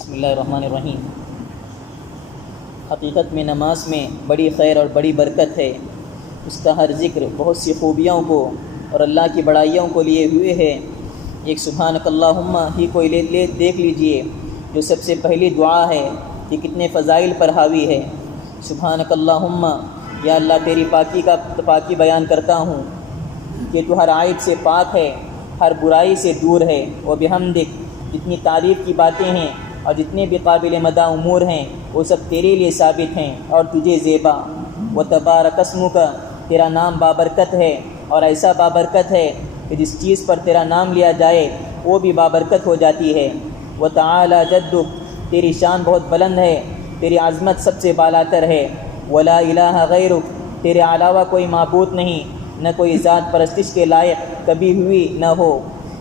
بسم اللہ الرحمن الرحیم۔ حقیقت میں نماز میں بڑی خیر اور بڑی برکت ہے۔ اس کا ہر ذکر بہت سی خوبیوں کو اور اللہ کی بڑائیوں کو لیے ہوئے ہے۔ ایک سبحانک اللہم ہی کوئی لے دیکھ لیجئے جو سب سے پہلی دعا ہے کہ کتنے فضائل پر حاوی ہے۔ سبحانک اللہم، یا اللہ تیری پاکی بیان کرتا ہوں کہ تو ہر عیب سے پاک ہے، ہر برائی سے دور ہے۔ و بحمدک، جتنی تعریف کی باتیں ہیں اور جتنے بھی قابل مدح امور ہیں وہ سب تیرے لیے ثابت ہیں اور تجھے زیبا۔ و تبارک اسمک، تیرا نام بابرکت ہے اور ایسا بابرکت ہے کہ جس چیز پر تیرا نام لیا جائے وہ بھی بابرکت ہو جاتی ہے۔ و تعالی جدک، تیری شان بہت بلند ہے، تیری عظمت سب سے بالاتر ہے۔ ولا الہ غیرک، تیرے علاوہ کوئی معبود نہیں، نہ کوئی ذات پرستش کے لائق کبھی ہوئی نہ ہو۔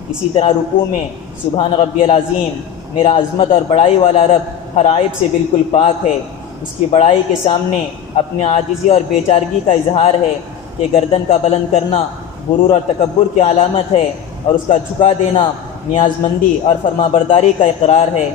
اسی طرح رکوع میں سبحان ربی العظیم، میرا عظمت اور بڑائی والا رب ہر عیب سے بالکل پاک ہے۔ اس کی بڑائی کے سامنے اپنی عاجزی اور بیچارگی کا اظہار ہے کہ گردن کا بلند کرنا غرور اور تکبر کی علامت ہے، اور اس کا جھکا دینا نیاز مندی اور فرمانبرداری کا اقرار ہے۔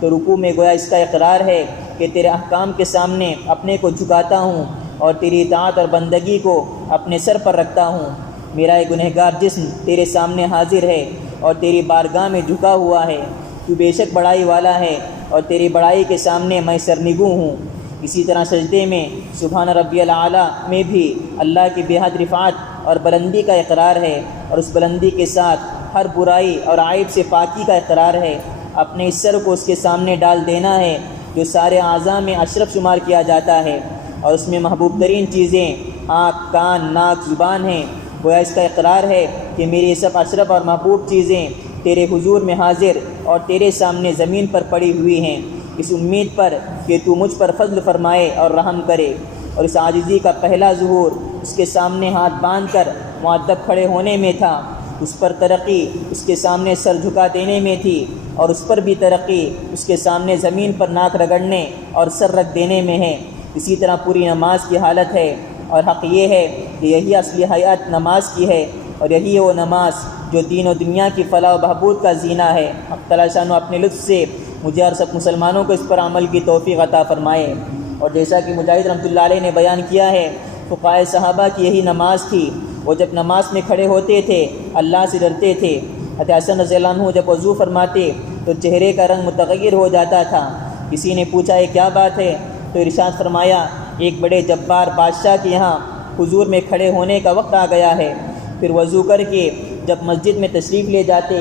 تو رکوع میں گویا اس کا اقرار ہے کہ تیرے احکام کے سامنے اپنے کو جھکاتا ہوں اور تیری اطاعت اور بندگی کو اپنے سر پر رکھتا ہوں۔ میرا ایک گنہگار جسم تیرے سامنے حاضر ہے اور تیری بارگاہ میں جھکا ہوا ہے۔ تو بے شک بڑائی والا ہے اور تیری بڑائی کے سامنے میں سرنگوں ہوں۔ اسی طرح سجدے میں سبحان ربی الاعلیٰ میں بھی اللہ کی بے حد رفعت اور بلندی کا اقرار ہے، اور اس بلندی کے ساتھ ہر برائی اور عیب سے پاکی کا اقرار ہے۔ اپنے اس سر کو اس کے سامنے ڈال دینا ہے جو سارے اعضاء میں اشرف شمار کیا جاتا ہے، اور اس میں محبوب ترین چیزیں آنکھ، کان، ناک، زبان ہیں۔ گویا اس کا اقرار ہے کہ میری سب اشرف اور محبوب چیزیں تیرے حضور میں حاضر اور تیرے سامنے زمین پر پڑی ہوئی ہیں، اس امید پر کہ تو مجھ پر فضل فرمائے اور رحم کرے۔ اور اس عاجزی کا پہلا ظہور اس کے سامنے ہاتھ باندھ کر مؤدب کھڑے ہونے میں تھا، اس پر ترقی اس کے سامنے سر جھکا دینے میں تھی، اور اس پر بھی ترقی اس کے سامنے زمین پر ناک رگڑنے اور سر رکھ دینے میں ہے۔ اسی طرح پوری نماز کی حالت ہے، اور حق یہ ہے کہ یہی اصلی حیات نماز کی ہے، اور یہی ہے وہ نماز جو دین و دنیا کی فلاح و بہبود کا زینہ ہے۔ حق تعالیٰ شانہ اپنے لطف سے مجھے اور سب مسلمانوں کو اس پر عمل کی توفیق عطا فرمائے۔ اور جیسا کہ مجاہد رحمۃ اللہ علیہ نے بیان کیا ہے، فقہائے صحابہ کی یہی نماز تھی۔ وہ جب نماز میں کھڑے ہوتے تھے اللہ سے ڈرتے تھے۔ حضرت حسن رضی اللہ عنہ جب وضو فرماتے تو چہرے کا رنگ متغیر ہو جاتا تھا۔ کسی نے پوچھا یہ کیا بات ہے؟ تو ارشاد فرمایا ایک بڑے جبار بادشاہ کے یہاں حضور میں کھڑے ہونے کا وقت آ گیا ہے۔ پھر وضو کر کے جب مسجد میں تشریف لے جاتے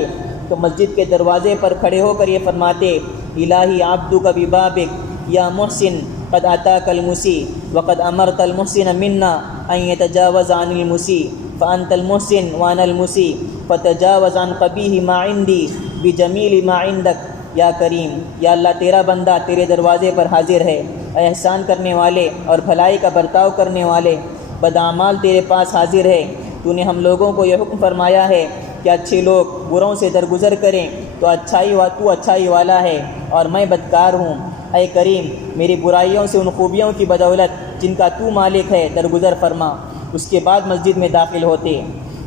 تو مسجد کے دروازے پر کھڑے ہو کر یہ فرماتے الہی عبدک ببابک یا محسن قد اتاک المسیء وقد امرت المحسن منا ان یتجاوز عن المسیء فانت المحسن وانا المسیء فتجاوز عن قبیح ما عندی بجمیل ما عندک یا کریم۔ یا اللہ تیرا بندہ تیرے دروازے پر حاضر ہے، اے احسان کرنے والے اور بھلائی کا برتاؤ کرنے والے، بداعمال تیرے پاس حاضر ہے۔ تو نے ہم لوگوں کو یہ حکم فرمایا ہے کہ اچھے لوگ بروں سے درگزر کریں، تو اچھائی والا ہے اور میں بدکار ہوں۔ اے کریم، میری برائیوں سے ان خوبیوں کی بدولت جن کا تو مالک ہے درگزر فرما۔ اس کے بعد مسجد میں داخل ہوتے۔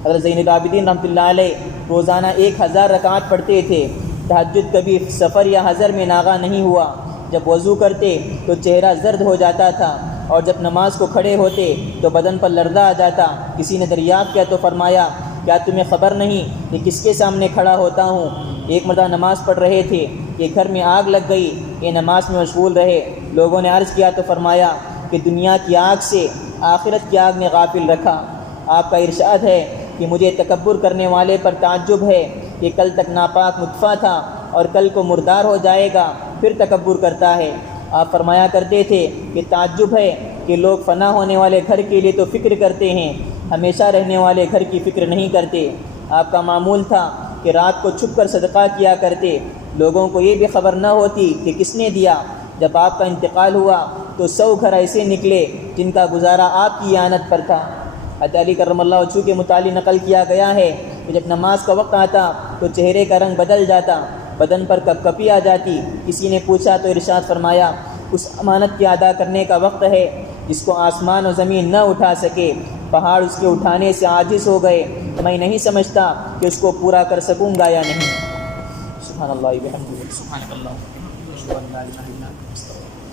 حضرت زین العابدین رحمۃ اللہ علیہ روزانہ 1000 رکعت پڑھتے تھے۔ تہجد کبھی سفر یا حضر میں ناغہ نہیں ہوا۔ جب وضو کرتے تو چہرہ زرد ہو جاتا تھا، اور جب نماز کو کھڑے ہوتے تو بدن پر لرزہ آ جاتا۔ کسی نے دریافت کیا تو فرمایا کیا تمہیں خبر نہیں کہ کس کے سامنے کھڑا ہوتا ہوں؟ ایک مرتبہ نماز پڑھ رہے تھے کہ گھر میں آگ لگ گئی، یہ نماز میں مشغول رہے۔ لوگوں نے عرض کیا تو فرمایا کہ دنیا کی آگ سے آخرت کی آگ نے غافل رکھا۔ آپ کا ارشاد ہے کہ مجھے تکبر کرنے والے پر تعجب ہے کہ کل تک ناپاک نطفہ تھا اور کل کو مردار ہو جائے گا، پھر تکبر کرتا ہے۔ آپ فرمایا کرتے تھے کہ تعجب ہے کہ لوگ فنا ہونے والے گھر کے لیے تو فکر کرتے ہیں، ہمیشہ رہنے والے گھر کی فکر نہیں کرتے۔ آپ کا معمول تھا کہ رات کو چھپ کر صدقہ کیا کرتے، لوگوں کو یہ بھی خبر نہ ہوتی کہ کس نے دیا۔ جب آپ کا انتقال ہوا تو 100 گھر ایسے نکلے جن کا گزارا آپ کی اعانت پر تھا۔ حضرت علی کرم اللہ وجہہ کے متعلق نقل کیا گیا ہے کہ جب نماز کا وقت آتا تو چہرے کا رنگ بدل جاتا، بدن پر کپ کپی آ جاتی۔ کسی نے پوچھا تو ارشاد فرمایا اس امانت کی ادا کرنے کا وقت ہے جس کو آسمان و زمین نہ اٹھا سکے، پہاڑ اس کے اٹھانے سے عاجز ہو گئے، میں نہیں سمجھتا کہ اس کو پورا کر سکوں گا یا نہیں۔ سبحان اللہ و بحمدہ، سبحان اللہ۔ اشهد ان لا اله الا انت استغفرك